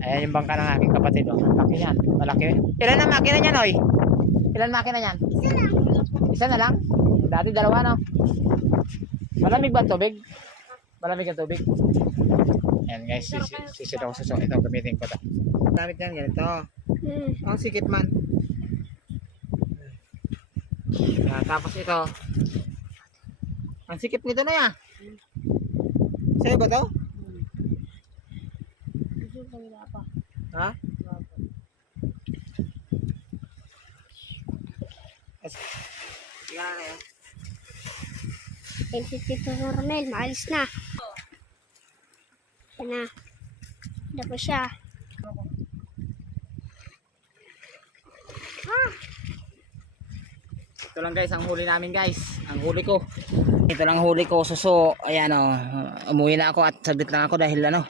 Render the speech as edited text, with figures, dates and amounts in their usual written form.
Ayan yung bangka ng aking kapatid. Oh. Laki yan. Malaki. Ilan na makina niyan, oy? Ilan makina niyan? Isa na lang. Dati dalawa, no? Malamig ba ang tubig? Malamig ang tubig. Ayan guys, sisit ako sa ito. Gamitin ko ito. Gamit yan, ganito. Ang sikip man. Tapos ito. Ang sikip nito na yan. Sa'yo ba ito? Ha? Yan eh. Si Tito Normel, maalis na. Yan na. Hindi pa siya. Ito lang guys, ang huli namin guys. Ang huli ko. Ito lang huli ko. So, ayan o. Umuwi na ako at sabit lang ako dahil ano.